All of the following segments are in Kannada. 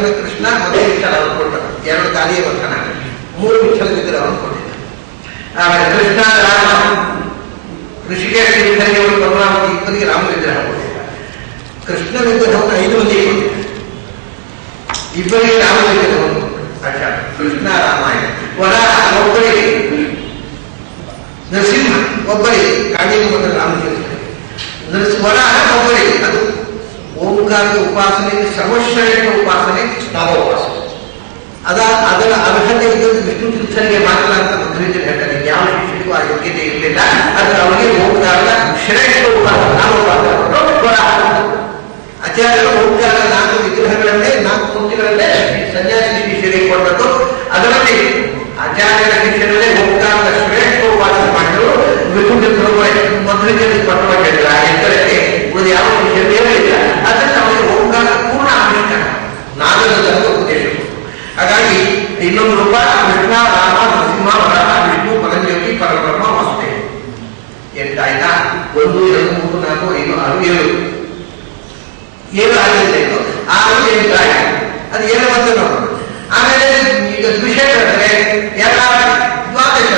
ವರ್ಧನ ಕೃಷ್ಣ ಮತ್ತೆ ವಿಠಲ ಅವರು ಕೊಟ್ಟರು. 2 ಕಾಲಿಯ ವರ್ಧನ, 3 ವಿಠಲ ವಿಗ್ರಹವನ್ನು ಕೊಟ್ಟಿದ್ದರು. ಆಮೇಲೆ ಕೃಷ್ಣ ರಾಮ ಋಷಿಕೇಶ ವಿಠಲಿಗೆ ಅವರು ಪರಮಾವತಿ ಇಬ್ಬರಿಗೆ ರಾಮ ವಿಗ್ರಹ ಕೊಟ್ಟಿದ್ದಾರೆ. ಕೃಷ್ಣ ವಿಗ್ರಹವನ್ನು 5 ಮಂದಿಗೆ ಕೊಟ್ಟಿದ್ದಾರೆ, ಇಬ್ಬರಿಗೆ ರಾಮ ವಿಗ್ರಹವನ್ನು ಆಚಾರ. ಕೃಷ್ಣ ರಾಮಾಯಣ ವರಾಹ ಒಬ್ಬರಿಗೆ, ನರಸಿಂಹ ಒಬ್ಬರಿಗೆ, ಕಾಳಿಂಗ ಮತ್ತು ರಾಮಚಂದ್ರ. ವರಾಹ ಒಬ್ಬರಿಗೆ. ಅದು ಓಂಕಾರದ ಉಪಾಸನೆಗೆ ಸರ್ವಶ್ರೇಷ್ಠ ಉಪಾಸನೆ ನಾಮೋಪಾಸನೆ. ಅದರ ಅರ್ಹತೆ ಇದ್ದದ್ದು ವಿಷ್ಣು ತೀರ್ಥರಿಗೆ ಮಾತ್ರ ಅಂತ ಮಧ್ವೀಜರು ಹೇಳ್ತಾರೆ. ಯಾವ ಶಿಷ್ಯರಿಗೂ ಆ ಯೋಗ್ಯತೆ ಇರಲಿಲ್ಲ. ಅದು ಅವರಿಗೆ ಓಂಕಾರದ ಶ್ರೇಷ್ಠ ಉಪಾಸನೆ ನಾಮೋಪಾಸನೆ. ಆಚಾರ್ಯರು ಓಂಕಾರದ 4 ವಿಗ್ರಹಗಳನ್ನೇ 4 ಮೂರ್ತಿಗಳನ್ನೇ ಸನ್ಯಾಸಿ ಶಿಷ್ಯರಿಗೆ ಕೊಟ್ಟದ್ದು. ಅದರಲ್ಲಿ ಆಚಾರ್ಯರ ಶಿಷ್ಯರಲ್ಲೇ ಓಂಕಾರದ ಶ್ರೇಷ್ಠ ಉಪಾಸನೆ ಮಾಡಿದರು. ವಿಷ್ಣು ತೀರ್ಥರು ಮಧ್ವೀಜರಿಗೆ ಕೊಟ್ಟುವ ಹೇಳಿಲ್ಲ. ಆ ಹೆಸರಲ್ಲಿ ಉಳಿದ ಯಾವ ಶಿಷ್ಯರು ಹೇಳಿಲ್ಲ. ಅದರಿಂದ ಅವರಿಗೆ ಓಂಕಾರದ ಪೂರ್ಣ ಆವಿಷ್ಕಾರ ನಾಗರದ ಉಪದೇಶ. ಹಾಗಾಗಿ ಇನ್ನೊಂದು ರೂಪ ಕೃಷ್ಣ ರಾಮ ನರಸಿಂಹ ವರಾಹ ವಿಷ್ಣು ಪರಂಜ್ಯೋತಿ ಪರಬ್ರಹ್ಮ ವಾಸುದೇವ. 8 ಆಯ್ತಾ? 1 2 3 4 5 6 7 ಆಗಿಲ್ಲ. 6 8 ಆಯ್ತು. ಅದು 7 ಬಂದು ನೋಡೋಣ. ಆಮೇಲೆ ಈಗ ವಿಷಯ ಎಲ್ಲ ದ್ವಾದಶ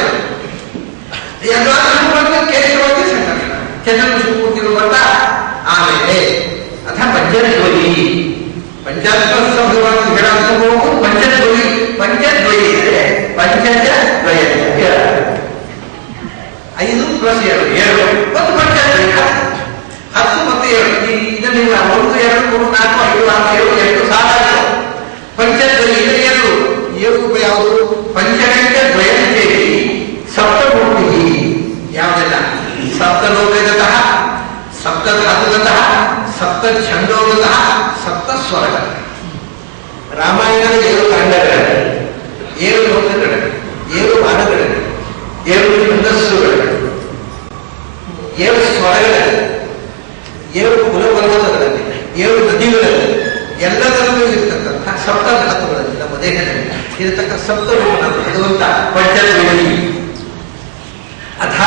ಕೇಶವಾಗಿ ಸಂಕರ್ಷಣ ಚತುರ್ದಶ ಮೂರ್ತಿಗಳು ಬರ್ತಾ. ಆಮೇಲೆ ಅಥ ಪಂಚದ್ವಯಿ, ಪಂಚಾತ್ಮಭಗವಾನ್ ಹೇಳೋದು ಪಂಚದ್ವಯಿ. ಪಂಚದ್ವಯಿ ಅಂದರೆ ಪಂಚಜ ದ್ವಯ 5 + 2 ಮತ್ತು ಪಂಚದ್ವಯಿ 10 ಮತ್ತು 7. ಇದನ್ನು 1 2 3 4 5 6 7 8 ಸಾಲ. ಪಂಚದ್ವಯಿ ಇದು 7 ಯಾವುದು? ಪಂಚಕಂಠ ದ್ವಯಂತೇವಿ ಸಪ್ತಮೂರ್ತಿ. ಯಾವುದೆಲ್ಲ? ಸಪ್ತಲೋಕಗತಃ, ಸಪ್ತಧಾತುಗತಃ, ಸಪ್ತಛಂದೋಗತಃ, ಸಪ್ತಸ್ವರಗತಃ. ರಾಮಾಯಣದ 7 ಕಾಂಡಗಳಲ್ಲಿ 7 ಲೋಕಗಳಲ್ಲಿ 7 ವಾರಗಳಲ್ಲಿ 7 ಛಂದಸ್ಸುಗಳಲ್ಲಿ 7 ಸ್ವರಗಳಲ್ಲಿ 7 ಕುಲಪರ್ವತಗಳಲ್ಲಿ 7 ನದಿಗಳಲ್ಲಿ ಎಲ್ಲದರಲ್ಲೂ ಇರತಕ್ಕಂಥ ಸಪ್ತಧಾತುಗಳಲ್ಲಿ ನಮ್ಮ ದೇಹದಲ್ಲಿ ಇರತಕ್ಕ ಸಪ್ತರೂಪದ ಭಗವಂತ ಪಂಚದ್ವಯಿ. ಅಥ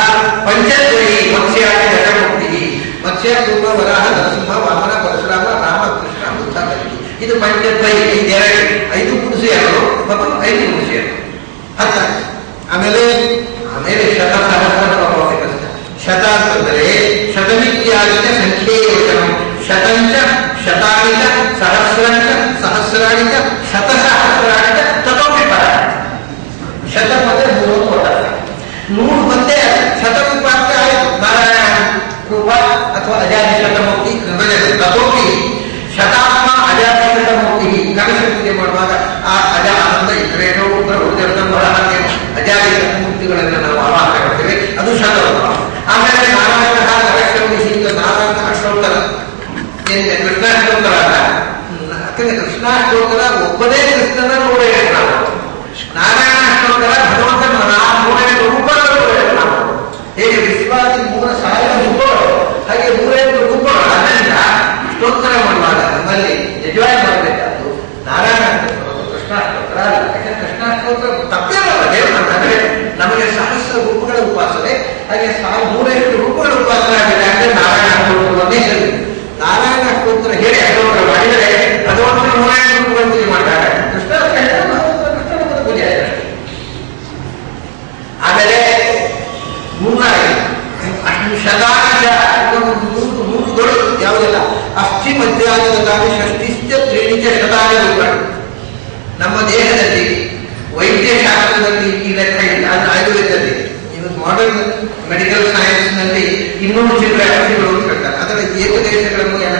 ಪಂಚದ್ವಯಿ ಮತ್ಸ್ಯಾದಿ ದಶಮೂರ್ತಿ. ಮತ್ಸ್ಯ ಕೂರ್ಮ ವರಾಹ ನರಸಿಂಹ ವಾಮನ ಪರಶುರಾಮ ರಾಮ ಕೃಷ್ಣ ಬುದ್ಧ ಕಲಿಕೆ. ಇದು ಪಂಚದ್ವಯಿ. 5 ಕೂಡಿಸಿ 2 ಮತ್ತು 5 ಕೂಡಿಸಿ 2 10. ಆಮೇಲೆ ಶತ ಅಂತಂದರೆ ಶತಮಿತ್ಯಾದಿನ ಸಂಖ್ಯೆ ಯೋಚನ. ಶತಂಚ ಶತಾನಿಚ ಸಹಸ್ರಂಚ ಸಹಸ್ರಾಣಿಚ ಶತಸಹಸ್ರಾಣಿಚ ತಥೋಪಿ ಪರ. ಶತ ಮತ್ತೆ 100 ಮತ್ತೆ ಶತರೂಪ ಅಂತ ಆಯಿತು. ನಾರಾಯಣ ರೂಪ ಅಥವಾ ಅಜಾದಿ ಶತಮೂರ್ತಿ. ತಥೋಪಿ ಶತಾತ್ಮ ಅಜಾದಿ ಶತಮೂರ್ತಿ. ಗಣೇಶ ಪೂಜೆ ಮಾಡುವಾಗ ಆ ಅಜ ಆನಂದ ಇತರೇನೋ ಅಜಾದಿ ಶತಮೂರ್ತಿಗಳನ್ನು ನಾವು ಆವಾಹನೆ ಮಾಡ್ತೇವೆ. ಅದು ಶತರೂಪ. ಆಮೇಲೆ ನಾರಾಯಣ ರಕ್ಷಿತ ನಾರಾಯಣ ಅಷ್ಟೋತ್ತರ ಕೃಷ್ಣಾಷ್ಟೋತ್ತರ ಅಲ್ಲ. ಯಾಕಂದ್ರೆ ಕೃಷ್ಣಾಷ್ಟೋತ್ತರ ಒಬ್ಬನೇ ಕೃಷ್ಣನ 108 ನಾಮ. ನಾರಾಯಣ ಅಷ್ಟೋತ್ತರ ಭಗವಂತನ 108 ರೂಪಗಳು. ಹೇಗೆ ವಿಶ್ವಾದಿ 3,000 ರೂಪಗಳು, ಹಾಗೆ 108 ರೂಪಗಳು. ಅದರಿಂದ ಸ್ತೋತ್ರ ಮಾಡುವಾಗ ನಮ್ಮಲ್ಲಿ ನಿಜವಾಗಿ ಮಾಡಬೇಕಾದ್ದು ನಾರಾಯಣ ಕೃಷ್ಣಾಷ್ಟೋತ್ತರ ಅಲ್ಲ. ಯಾಕಂದ್ರೆ ಕೃಷ್ಣಾಷ್ಟೋತ್ತರ ತಪ್ಪೇನಲ್ಲ. ದೇವರಂದ್ರೆ ನಮಗೆ ಸಹಸ್ರ ರೂಪಗಳ ಉಪಾಸನೆ, ಹಾಗೆ 108 ರೂಪಗಳ ಉಪಾಸನೆ ಆಗಿದೆ. ಅಂದ್ರೆ ನಾರಾಯಣ ಅಷ್ಟೋತ್ತರವನ್ನೇ ಹೇಳಿ ನಾರಾಯಣ ಅಷ್ಟೋತ್ತರ ಹೇಳಿ ಅಷ್ಟೋತ್ತರ ಮಾಡಿದರೆ ಭಗವಂತನ 108 ರೂಪಗಳು ಪೂಜೆ ಮಾಡ್ತಾರೆ. ಕೃಷ್ಣನ ಪೂಜೆ ಆಗಿದೆ. ಆಮೇಲೆ 3 ಶತಾಂಶ 100 ಯಾವುದೆಲ್ಲ? ಅಸ್ಥಿ ಮಧ್ಯಾದಿಗತಾನಿ ಷಷ್ಟಿಶ್ಚ ತ್ರೀಣಿಚ ಶತಾನಿ ರೂಪಗಳು. ನಮ್ಮ ದೇಹದಲ್ಲಿ ವೈದ್ಯಶಾಸ್ತ್ರದಲ್ಲಿ ಈ ಲೆಕ್ಕ ಇಲ್ಲ. ಅದು ಆಯುರ್ವೇದದಲ್ಲಿ, ಇವತ್ತು ಮಾಡರ್ನ್ ಮೆಡಿಕಲ್ ಸೈನ್ಸ್ ನಲ್ಲಿ 200 ಚಿತ್ರ ಅಸ್ಥಿಗಳು ಅಂತ ಹೇಳ್ತಾರೆ. ಅದರ ಏಕದೇಶಗಳನ್ನು ಎಲ್ಲ